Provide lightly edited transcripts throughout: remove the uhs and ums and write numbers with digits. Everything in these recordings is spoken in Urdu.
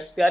SPR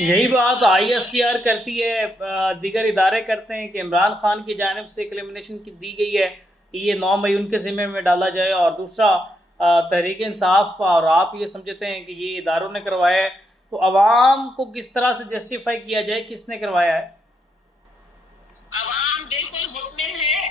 یہی بات آئی ایس پی آر کرتی ہے، دیگر ادارے کرتے ہیں کہ عمران خان کی جانب سے کلیمنیشن کی دی گئی ہے، یہ 9 مئی ان کے ذمہ میں ڈالا جائے، اور دوسرا تحریک انصاف اور آپ یہ سمجھتے ہیں کہ یہ اداروں نے کروایا ہے، تو عوام کو کس طرح سے جسٹیفائی کیا جائے کس نے کروایا ہے؟ عوام بالکل مطمئن ہے،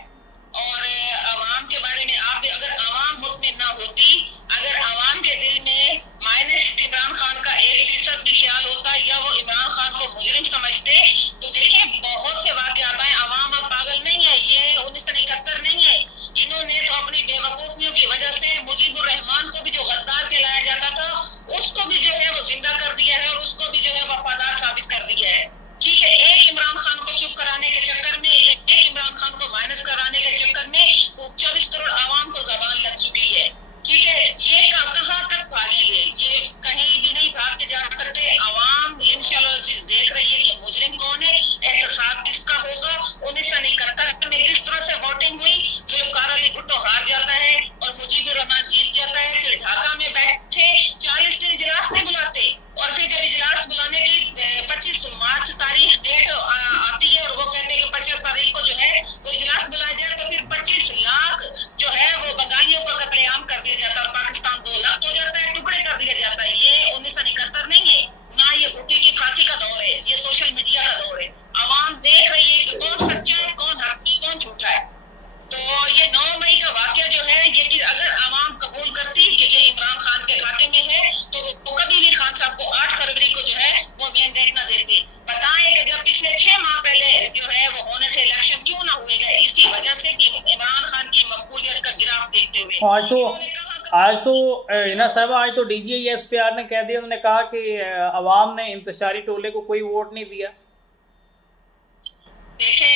اور عوام کے بارے میں آپ اگر عوام مطمئن نہ ہوتی، اگر عوام کے دل میں مائنس عمران خان کا 1% بھی خیال ہوتا یا وہ عمران خان کو مجرم سمجھتے، تو دیکھیں بہت سے واقعات ہیں، عوام اب پاگل نہیں ہے، یہ 1971 نہیں ہے، انہوں نے تو اپنی بے وقوفیوں کی وجہ سے مجیب الرحمان کو بھی جو غدار کہلایا جاتا تھا اس کو بھی جو ہے وہ زندہ کر دیا ہے، اور اس کو بھی جو ہے وفادار ثابت کر دیا ہے، ٹھیک ہے۔ ایک عمران خان کو چپ کرانے کے چکر میں، ایک عمران خان کو مائنس کرانے کے چکر میں 24 کروڑ عوام کو زبان لگ چکی ہے، ٹھیک ہے۔ یہ کہاں تک بھاگیں گے، یہ کہیں بھی نہیں بھاگ کے جا سکتے، عوام انشاءاللہ عزیز دیکھ رہی ہے کہ مجرم کون ہے، احتساب کس کا ہوگا۔ 1971 میں کس طرح سے ووٹنگ ہوئی، ذوالفقار علی بھٹو ہار جاتا ہے اور مجیب الرحمان جیت جاتا ہے، پھر ڈھاکہ میں بیٹھے 40 دن اجلاس نہیں بلاتے، اور پھر جب اجلاس بلانے کی 25 مارچ تاریخ ڈیٹ آتی ہے اور وہ کہتے ہیں کہ 25 تاریخ کو جو ہے وہ اجلاس بلایا جائے، تو پھر 25 لاکھ جو ہے وہ بنگالیوں کا قتل عام کر دیا جاتا ہے، اور پاکستان 2 لاکھ ہو جاتا ہے، ٹکڑے کر دیا جاتا ہے۔ یہ 1971 نہیں ہے، نہ یہ بھٹی کی پھانسی کا دور ہے، یہ سوشل میڈیا کا دور ہے، عوام دیکھ رہی ہے کہ کون سچا ہے، کون حقیقی، کون جھوٹا ہے۔ تو یہ 9 مئی کا واقعہ جو ہے، یہ کہ اگر عوام قبول کرتی کہ یہ عمران خان کے کھاتے میں ہے، تو وہ کبھی بھی خان صاحب کو 8 فروری کو جو ہے وہ مینڈیٹ نہ دیتے۔ بتائیں کہ جب پچھلے 6 ماہ پہلے جو ہے وہ ہونے تھے الیکشن، کیوں نہ ہوئے گئے؟ اسی وجہ سے کہ عمران خان کی مقبولیت کا گراف دیکھتے ہوئے۔ آج تو اینا صاحبہ، آج تو D G I S P R نے کہہ دیا، انہوں نے کہا کہ عوام نے انتشاری ٹولے کو کوئی ووٹ نہیں دیا۔ دیکھیں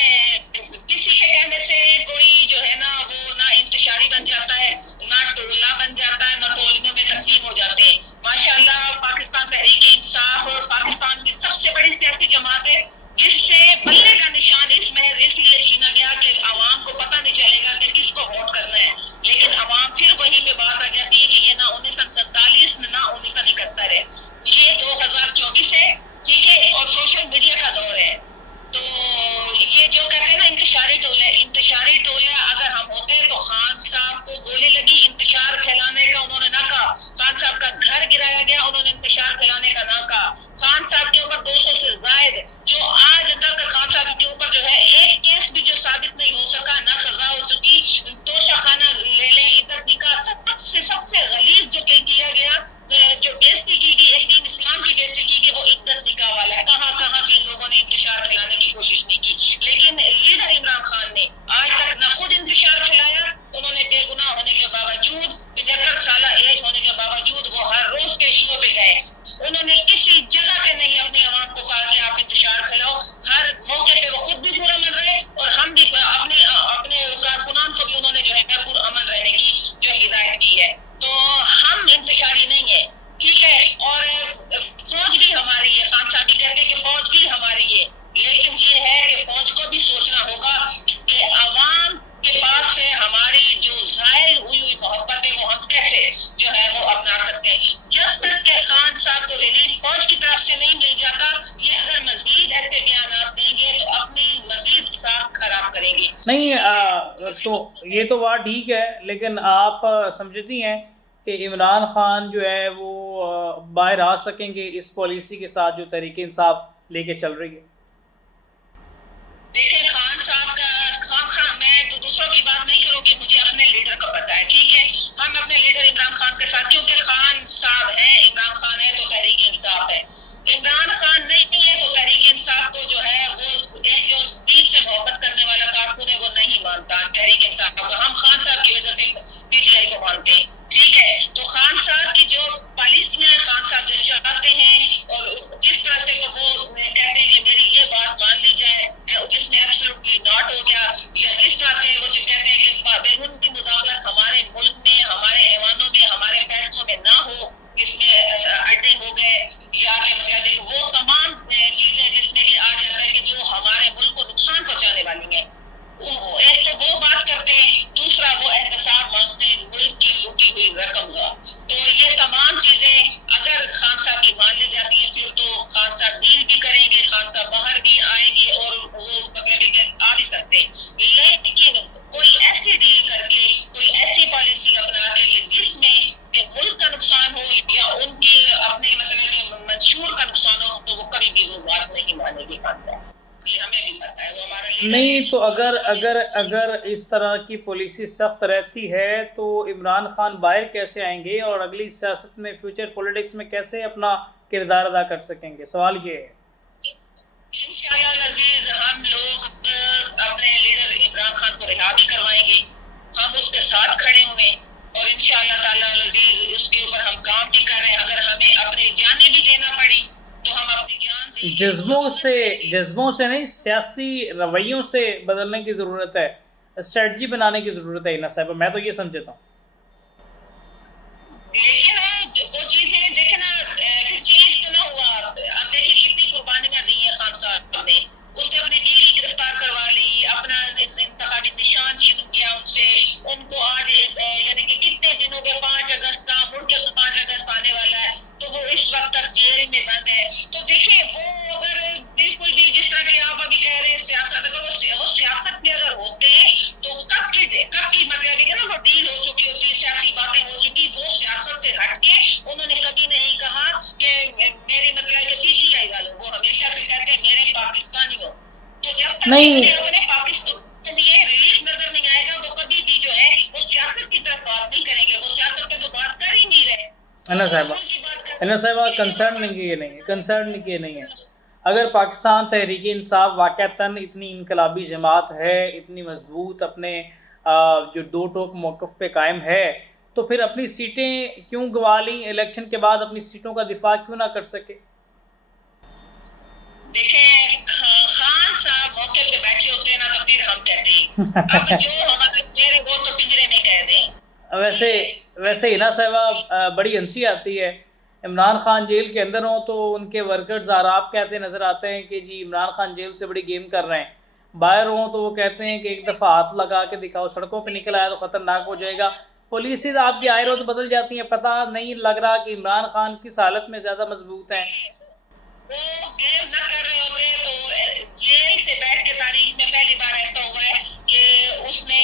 کسی کے کہنے سے کوئی جو ہے نا وہ نہ انتشاری بن جاتا ہے، نہ ٹولہ بن جاتا ہے، نہ ٹولیوں میں تقسیم ہو جاتے ہیں۔ ماشاءاللہ پاکستان تحریک انصاف پاکستان کی سب سے بڑی سیاسی جماعت ہے، جس سے بلے کا نشان اس محض اس لیے چھینا گیا کہ عوام کو پتہ نہیں چلے گا کہ کس کو ووٹ کرنا ہے، لیکن عوام پھر وہی پہ بات آ جاتی ہے کہ یہ نہ 1947 نہ 1971 ہے، یہ 2024 ہے، ٹھیک ہے، اور سوشل میڈیا کا دور ہے۔ تو یہ جو کہتے ہیں نا انتشاری ٹولہ اگر ہم ہوتے تو خان صاحب کو گولی لگی انتشار پھیلانے کا، انہوں نے نہ کہا، خان صاحب کا گھر گرایا گیا، انہوں نے انتشار پھیلانے کا نہ کہا، خان صاحب کے اوپر 200 سے زائد جو آج تک خان صاحب کے اوپر جو ہے ایک کیس بھی جو ثابت نہیں ہو سکا، نہ سزا ہو چکی، توشہ خانہ لے لیں، ادھر نکاح، سب سے غلیظ جو کیا گیا، جو بےزتی کی گئی، ایک دین اسلام کی بےزتی کی گئی، وہ عدت نکاح والا ہے۔ کہاں سے ان لوگوں نے انتشار پھیلانے کی کوشش نہیں کی، لیکن لیڈر عمران خان نے آج تک نہ خود انتشار پھیلایا، انہوں نے بے گناہ ہونے کے باوجود، 75 سالہ ایج ہونے کے باوجود وہ ہر روز پیشیوں پہ گئے، انہوں نے کسی جگہ پہ نہیں اپنے عوام کو کہا کہ آپ انتشار پھیلاؤ، ہر موقع پہ وہ خود بھی پرامن رہے، اور ہم بھی اپنے کارکنان کو بھی انہوں نے جو ہے پرامن رہنے کی جو ہدایت کی ہے۔ تو ہم انتشاری نہیں ہے، ٹھیک ہے، اور فوج بھی ہماری ہے، خان صاحب بھی کہتے ہیں کہ فوج بھی ہماری ہے، لیکن یہ ہے کہ فوج کو بھی سوچنا ہوگا کہ عوام کے پاس سے ہماری جو ظاہر ہوئی محبت ہے وہ ہم کیسے جو ہے وہ اپنا سکتے ہیں۔ جب تک کہ خان صاحب کو ریلیف فوج کی طرف سے نہیں مل جاتا، یہ اگر مزید ایسے بیانات دیں گے تو اپنی مزید ساکھ خراب کریں گے۔ نہیں تو یہ تو بات ٹھیک ہے، لیکن آپ سمجھتی ہیں کہ عمران خان جو ہے وہ باہر آ سکیں گے اس پالیسی کے ساتھ جو تحریک انصاف لے کے چل رہی ہے؟ دیکھیں خان صاحب کا خان میں دوسروں کی بات نہیں کروں گی، مجھے اپنے لیڈر کا پتہ ہے، ٹھیک ہے، ہم اپنے لیڈر عمران خان کے ساتھ، کیونکہ خان صاحب ہے، عمران خان ہے تو تحریک انصاف ہے، عمران خان نہیں ہے تو تحریک انصاف کو جو ہے وہ ایک جو دین سے محبت کرنے والا کارکن ہے وہ نہیں مانتا تحریک انصاف کو، ہم خان صاحب کی وجہ سے پی ٹی آئی کو مانتے ہیں، ٹھیک ہے۔ تو خان صاحب کی جو پالیسیاں خان صاحب جو چاہتے ہیں اور جس طرح سے وہ کہتے ہیں کہ میری یہ بات مان لی جائے، جس میں ایبسولوٹلی ناٹ ہو گیا، یا جس طرح سے وہ جو کہتے ہیں کہ بیرون کی مداخلت ہمارے ملک میں، ہمارے ایوانوں میں، ہمارے فیصلوں میں نہ ہو، اس میں اڈے ہو گئے، یا کہ مطلب وہ تمام چیزیں جس میں کہ آ جاتا ہے کہ جو ہمارے ملک کو نقصان پہنچانے والی ہیں، ایک تو وہ بات کرتے ہیں، دوسرا وہ احتساب مانگتے ہیں ملک کی لوٹی ہوئی رقم کا۔ تو یہ تمام چیزیں اگر خان صاحب کی مان لی جاتی ہیں، پھر تو خان صاحب ڈیل کا باہر بھی آئیں گے اور وہ مطلب کہ آ بھی سکتے ہیں، لیکن کوئی ایسی ڈیل کر کے کوئی ایسی پالیسی اپنا کے کہ جس میں کہ ملک کا نقصان ہو یا ان کے اپنے مطلب کہ منشور کا نقصان ہو، تو وہ کبھی بھی وہ بات نہیں مانے گی خان صاحب، یہ ہمیں بھی پتہ ہے، وہ ہمارا لیڈر نہیں تو اگر اس طرح کی پالیسی سخت رہتی ہے تو عمران خان باہر کیسے آئیں گے اور اگلی سیاست میں فیوچر پولیٹکس میں کیسے اپنا کردار ادا کر سکیں گے؟ سوال یہ ہے۔ انشاءاللہ العزیز ہم لوگ اپنے لیڈر عمران خان کو رہا بھی کروائیں گے، ہم اس کے ساتھ کھڑے ہوئے ہیں اور انشاءاللہ تعالی العزیز اس کے اوپر ہم کام بھی کر رہے ہیں، اگر ہمیں اپنی جانیں بھی دینا پڑی تو ہم اپنی جان دیں گے۔ جذبوں سے نہیں، سیاسی رویوں سے بدلنے کی ضرورت ہے، اسٹریٹجی بنانے کی ضرورت ہے۔ اینا صاحبہ میں تو یہ سمجھتا ہوں، لیکن وہ چیزیں دیکھیں نا، پھر چینج تو نہ ہوا۔ اب دیکھیں کتنی قربانیاں دی ہیں خان صاحب نے، اس نے اپنی بیوی گرفتار کروا لی، اپنا انتخابی نشان چھین گیا ان سے، ان کو آج یعنی کہ کتنے دنوں کے 5 اگست کا مڑ کے 5 اگست آنے والا ہے تو وہ اس وقت تک جیل میں بند ہے۔ تو دیکھیں وہ اگر بالکل بھی جس طرح کہ آپ ابھی کہہ رہے ہیں سیاست، اگر وہ سیاست میں اگر ہوتے تو کب کی مطلب ہے کہ نا وہ ڈیل ہو چکی ہوتی، سیاسی باتیں ہو چکی، وہ سیاست سے ہٹ کے انہوں نے کبھی نہیں کہا کہ میرے مطلب کہ پی ٹی آئی والوں، وہ ہمیشہ سے کہتے ہیں میرے پاکستانی ہو، تو جب تک اپنے پاکستان کے لیے ریلیف نظر نہیں آئے گا وہ کبھی بھی جو ہے وہ سیاست کی طرف بات نہیں کریں گے، وہ سیاست پہ تو بات کر ہی نہیں رہے۔ اینا صاحبہ کنسرن نہیں ہے۔ اگر پاکستان تحریک انصاف واقعتاً اتنی انقلابی جماعت ہے، اتنی مضبوط اپنے جو دو ٹوک موقف پہ قائم ہے، تو پھر اپنی سیٹیں کیوں گوا لیں؟ الیکشن کے بعد اپنی سیٹوں کا دفاع کیوں نہ کر سکے؟ دیکھیں خان صاحب موقع پہ بیٹھے ہوتے ہیں نا تو پھر ہم کہتے ہیں اب جو ہمارے میرے وہ تو پنجرے میں کہہ دیں۔ ویسے اینا صاحبہ بڑی ہنسی آتی ہے، عمران خان جیل کے اندر ہوں تو ان کے ورکرز آراب کہتے نظر آتے ہیں کہ جی عمران خان جیل سے بڑی گیم کر رہے ہیں، باہر ہوں تو وہ کہتے ہیں کہ ایک دفعہ ہاتھ لگا کے دکھاؤ، سڑکوں پہ نکل آیا تو خطرناک ہو جائے گا۔ پالیسیز آپ کی آئے روز بدل جاتی ہیں، پتہ نہیں لگ رہا کہ عمران خان کس حالت میں زیادہ مضبوط ہیں۔ وہ گیم نہ کر رہے ہوتے تو جیل سے بیٹھ کے تاریخ میں پہلی بار ایسا ہوا ہے کہ اس نے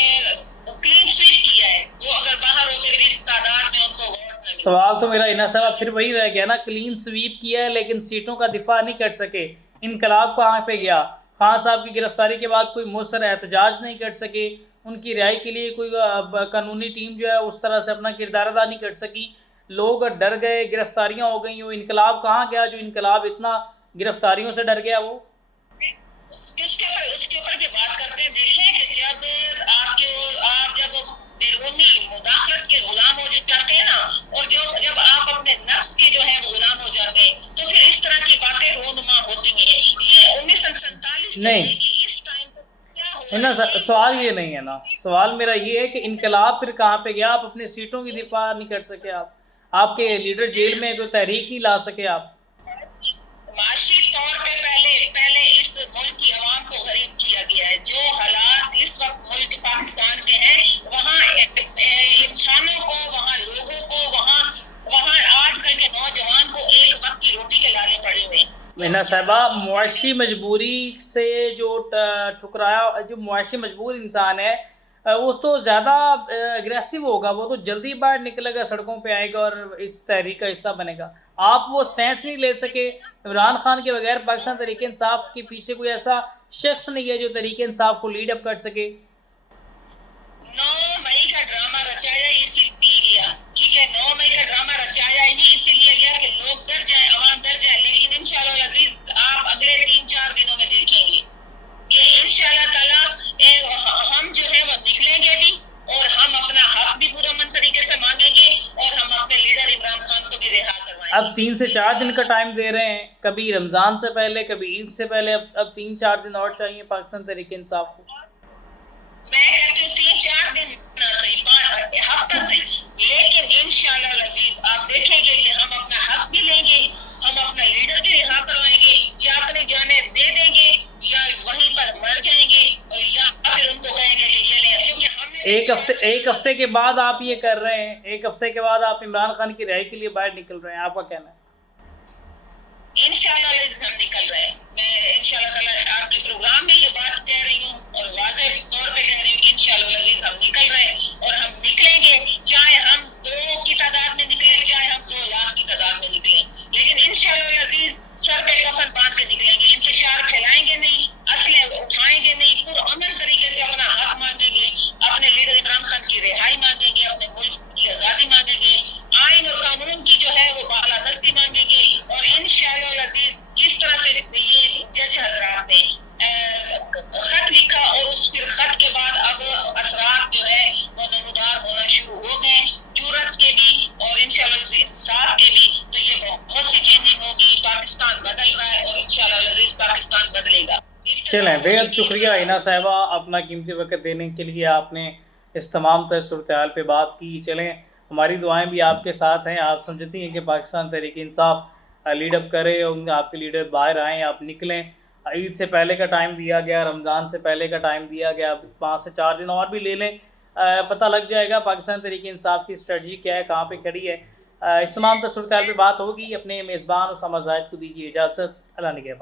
کلین سویپ کیا ہے، وہ اگر باہر ہوتے تو اس تعداد میں ان کو ووٹ نہ ملے۔ سوال تو میرا اینا صاحب پھر وہی رہ گیا نا، کلین سویپ کیا ہے لیکن سیٹوں کا دفاع نہیں کر سکے، انقلاب کہاں پہ گیا؟ خان صاحب کی گرفتاری کے بعد کوئی مؤثر احتجاج نہیں کر سکے، ان کی رہائی کے لیے کوئی قانونی ٹیم جو ہے اس طرح سے اپنا کردار ادا نہیں کر سکی، لوگ ڈر گئے، گرفتاریاں ہو گئیں، وہ انقلاب کہاں گیا جو انقلاب اتنا گرفتاریوں سے ڈر گیا؟ وہ اس کے اوپر بھی بات کرتے ہیں۔ دیکھیں کہ آپ جب بیرونی مداخلت کے غلام ہو جاتے ہیں نا، اور جب آپ اپنے نفس کے جو ہے وہ غلام ہو جاتے ہیں تو پھر اس طرح کی باتیں رونما ہوتی ہیں۔ یہ 1947 سے اس ٹائم پر کیا ہو رہا ہے؟ سوال یہ نہیں ہے نا، سوال میرا یہ ہے کہ انقلاب پھر کہاں پہ گیا؟ آپ اپنے سیٹوں کی دفاع نہیں کر سکے، آپ کے لیڈر جیل میں کوئی تحریک نہیں لا سکے آپ۔ معاشی طور پہ پہلے اس ملک کی عوام کو غریب کیا گیا ہے، جو حالات اس وقت ملک پاکستان کے ہیں وہاں انسانوں کو، وہاں لوگوں کو، وہاں آج کل کے نوجوان کو ایک وقت کی روٹی کے لالے پڑے ہوئے ہیں۔ مینا صاحبہ معاشی مجبوری سے جو ٹھکرایا، جو معاشی مجبور انسان ہے وہ تو زیادہ اگریسو ہوگا، وہ تو جلدی باہر نکلے گا، سڑکوں پہ آئے گا اور اس تحریک کا حصہ بنے گا۔ آپ وہ سٹینس نہیں لے سکے، عمران خان کے بغیر پاکستان تحریک انصاف کے پیچھے کوئی ایسا شخص نہیں ہے جو تحریک انصاف کو لیڈ اپ کر سکے۔ 9 مئی کا ڈرامہ رچایا اسی لیے گیا، ٹھیک ہے، 9 مئی کا ڈرامہ رچایا ہی اسی لیے گیا کہ لوگ ڈر جائیں، عوام ڈر جائے، لیکن انشاءاللہ العزیز آپ اگلے 3-4 دنوں میں دیکھیں گے کہ انشاءاللہ تعالی ہم جو ہے وہ نکلیں گے بھی اور ہم اپنا حق بھی پورا من طریقے سے مانگیں گے اور ہم اپنے لیڈر عمران خان کو بھی رہا کروائیں گے۔ اب 3 سے 4 دن کا ٹائم دے رہے ہیں، کبھی رمضان سے پہلے، کبھی عید سے پہلے، اب 3-4 دن اور چاہیے پاکستان تحریک انصاف کو۔ میں کہتی ہوں 3-4 دن نہ صحیح، 5 ہفتہ صحیح، لیکن انشاءاللہ العزیز آپ دیکھیں گے کہ ہم اپنا حق بھی لیں گے، ہم اپنا لیڈر بھی رہا کروائیں گے، یا اپنی جانیں دے دیں گے یا وہیں پر مر جائیں گے، اور یا پھر ان کو کہیں گے کہ یہ لیں، کیونکہ ہم نے ایک ہفتے کے بعد آپ یہ کر رہے ہیں، ایک ہفتے کے بعد آپ عمران خان کی رہائی کے لیے باہر نکل رہے ہیں، آپ کا کہنا ہے؟ انشاءاللہ العزیز ہم نکل رہے ہیں، میں انشاءاللہ جائیں اور ہم نکلیں گے، چاہے ہم 2 کی تعداد میں نکلیں، چاہے ہم 2 لاکھ کی تعداد میں نکلیں، لیکن انشاءاللہ العزیز سر پہ کفن باندھ کے نکلیں گے، انتشار پھیلائیں گے نہیں، اسلحے اٹھائیں گے نہیں، پرامن طریقے سے اپنا حق مانگیں گے، اپنے لیڈر عمران خان کی رہائی مانگیں گے، اپنے ملک کی آزادی مانگیں گے، آئین اور قانون کی جو ہے وہ بالادستی مانگیں گے، اور انشاءاللہ العزیز جس طرح سے یہ جج حضرات نے خط لکھا اور اس پھر خط کے بعد اب اثرات جو ہے وہ نمودار ہونا شروع ہو گئے جرأت کے بھی اور انشاءاللہ انصاف کے بھی، تو یہ بہت سی چینجنگ ہوگی، پاکستان بدل رہا ہے اور انشاءاللہ العزیز پاکستان بدلے گا۔ چلیں، بےحد شکریہ اینا صاحبہ اپنا قیمتی وقت دینے کے لیے، آپ نے اس تمام تر صورتحال پہ بات کی۔ چلیں، ہماری دعائیں بھی آپ کے ساتھ ہیں، آپ سمجھتی ہیں کہ پاکستان تحریک انصاف لیڈ اپ کرے، آپ کے لیڈر باہر آئیں، آپ نکلیں۔ عید سے پہلے کا ٹائم دیا گیا، رمضان سے پہلے کا ٹائم دیا گیا، 5 سے 4 دن اور بھی لے لیں، پتہ لگ جائے گا پاکستان تحریک انصاف کی اسٹریٹجی کیا ہے، کہاں پہ کھڑی ہے۔ اس تمام تر صورتحال پہ بات ہوگی۔ اپنے میزبان اسامہ زاہد کو دیجیے اجازت، اللہ نگہبان۔